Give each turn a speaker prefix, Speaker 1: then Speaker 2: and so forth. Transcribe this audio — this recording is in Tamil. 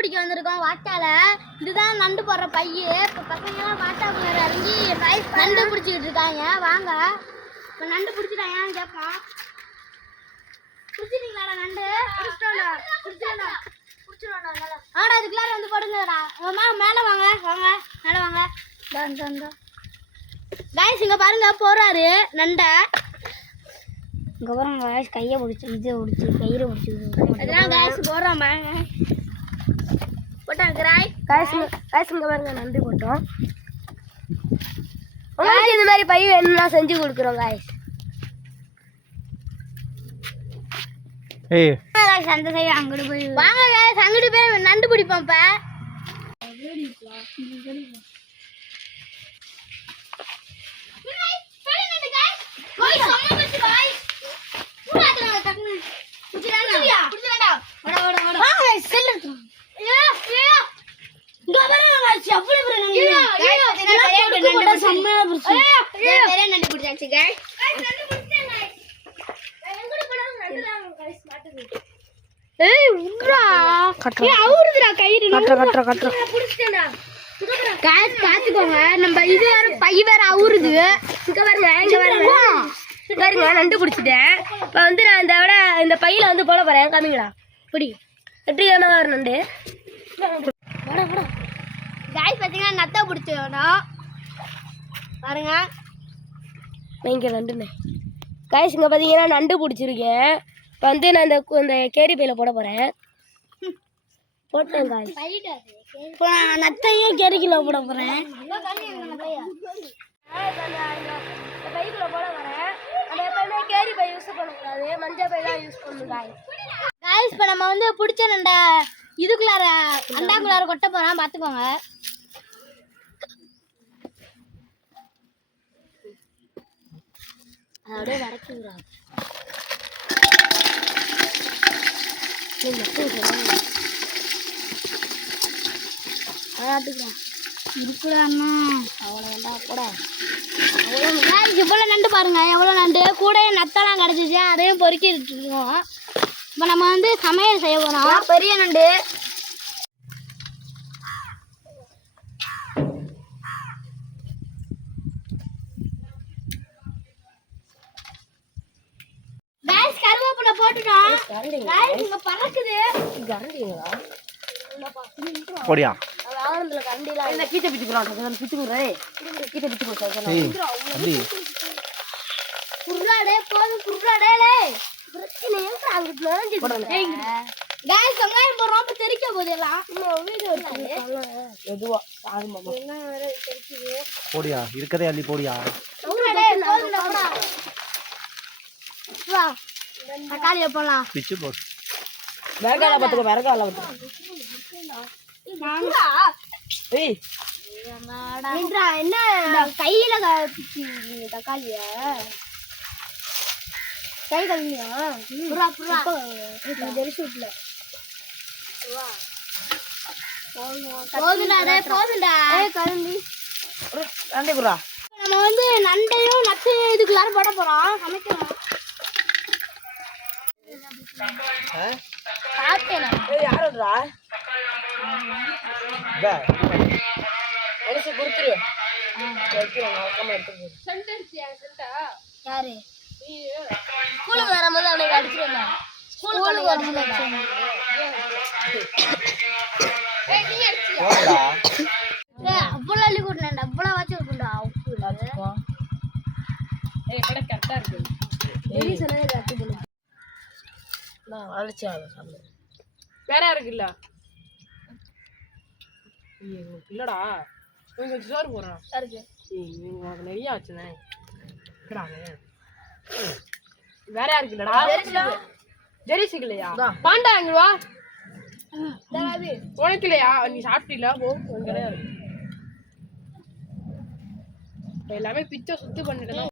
Speaker 1: பிடிக்க வந்திருக்கோம் வாட்டால இதுதான் நண்டு போடுற பைய. இப்போ பசங்கெல்லாம் வாட்டாக்குள்ள இறங்கி நண்டு பிடிச்சிக்கிட்டு இருக்காங்க. வாங்க. இப்போ நண்டு பிடிச்சிட்டாங்கன்னு கேட்போம் பிடிச்சிட்டீங்களாடா நண்டு? பிடிச்சிட்டோம்டா. பிடிச்சிட்டோம்டா. ஆடா அதுக்குள்ளார வந்து போடுங்கடா. மேலே வாங்க. வாங்க. மேலே வாங்க. காய்ஸ் இங்கே பாருங்க போறாரு நண்டை.
Speaker 2: இங்கே பாருங்க காய்ஸ் கையை பிடிச்சி இதை பிடிச்சி கயிறை பிடிச்சி.
Speaker 1: அதெல்லாம் காய்ஸ் போடுறோம் பாருங்க.
Speaker 2: காய்ஸ் இங்கே பாருங்க நன்றி போட்டோம். உங்களுக்கு இந்த மாதிரி பை வேணும்னா செஞ்சு கொடுக்குறோம் காய்ஸ்
Speaker 3: ஏய்.
Speaker 2: அந்த சைடு அங்கிட்டு போய்
Speaker 1: வாங்க காய்ஸ் அங்கிட்டு போய் நண்டு பிடிப்போம் இப்ப. ஏய் உட்ரா
Speaker 2: கட்டுறோம்.
Speaker 1: ஏய் அவுருதுடா கயிறு
Speaker 2: கட்டுற கட்டுற கட்டுற.
Speaker 1: காய்ஸ் பாத்துக்கோங்க. நம்ம இது வேற பை வேற அவுருது.
Speaker 2: இங்க பாருங்க இங்க பாருங்க. பாருங்க நண்டு பிடிச்சிட்டேன். இப்போ வந்து நான் இந்த விட இந்த பையில வந்து போட போறேன். காமிங்களா பிடி. வெற்றிகரமாக ஒரு நண்டு.
Speaker 1: காய்ஸ் பாத்தீங்கன்னா நத்தை பிடிச்சி வேணும். பாருங்க.
Speaker 2: இங்கே நண்டுண்ணே. காய்ஸ் இங்கே பார்த்தீங்கன்னா நண்டு பிடிச்சிருக்கேன். இப்போ வந்து நான் இந்த இந்த கேரி பையில போட போகிறேன் போட்டேன் காய்
Speaker 1: இப்போ நான் நத்தையும் கேரிக்கிலோ போட
Speaker 2: போகிறேன் போட போகிறேன் நம்ம எப்பவுமே கேரி பை யூஸ் பண்ணக்கூடாது மஞ்சள் பை தான் யூஸ் பண்ணணும் காய்ஸ்
Speaker 1: காய்ஸ் இப்போ நம்ம வந்து பிடிச்ச நண்டை இதுக்குள்ளார அண்டாக்குள்ளார கொட்ட போறோம். பாத்துக்கோங்க
Speaker 2: அப்படியே வடக்கி விடாது
Speaker 1: இருக்குடாண்ணா
Speaker 2: அவ்வளோ வேண்டாம் போட.
Speaker 1: காய்ஸ் இவ்வளோ நண்டு பாருங்க. எவ்வளோ நண்டு? கூட நத்தெல்லாம் கிடச்சிச்சு. அதையும் பொறுக்கிட்டு இருக்கோம் இப்போ நம்ம வந்து சமையல் செய்ய போகிறோம்
Speaker 2: பெரிய நண்டு
Speaker 1: காய்ஸ் கருவேப்பிலை போட்டுட்டோம் காய்ஸ் இங்கே பறக்குது
Speaker 2: கரண்டிங்களா
Speaker 3: போடியா?
Speaker 2: கீச்சை பிச்சு போடுறான் பிச்சு கொடுறேன் கீச்சை பிச்சு
Speaker 3: தம்பி.
Speaker 1: குர்ராடே போதும் குர்ராடே லே
Speaker 2: அங்கிட்டு நுழைஞ்சு
Speaker 1: வெங்காயம் அப்போ தெரிக்க வீடியோ
Speaker 2: எதுவா சாகு மாமா.
Speaker 3: போடியா? இருக்கதே அள்ளி போடியா?
Speaker 1: குர்ராடே வா. தக்காளியை போடலாம்.
Speaker 3: பிச்சு போ.
Speaker 2: விறகால பார்த்துக்கோ விறகால பார்த்துக்கோ.
Speaker 1: என்ன? கையில தக்காளிய? கை கழுவியா? புறா புறா.
Speaker 2: நன்றி
Speaker 1: நம்ம வந்து நண்டையும் நத்தையும் இதுக்குள்ளார போட போறோம். சமைக்கிறோம்
Speaker 2: யாருடா? மனுஷன் கொடுத்துரு.
Speaker 1: யாரு?
Speaker 2: ஸ்கூலுக்கு வரும்போது அவனுக்கு அடிச்சிட்டு வந்தான்.
Speaker 1: ஸ்கூலுக்கு வரும்போது
Speaker 2: நான் அழைச்சி அதை சாப்பிடுவேன் வேற இருக்குல்ல இல்லடா. கொஞ்சம் சோறு போடுறான் உனக்கு நிறைய ஆச்சுனே வேற யாருக்கு இல்லடா? ஜெரிசுக்கு இல்லையா பாண்டா எங்க வா? உனக்கு இல்லையா நீ சாப்பிட்டீங்களா போ. உனக்கு எல்லாமே பிச்சை சுத்து பண்ணிட்டு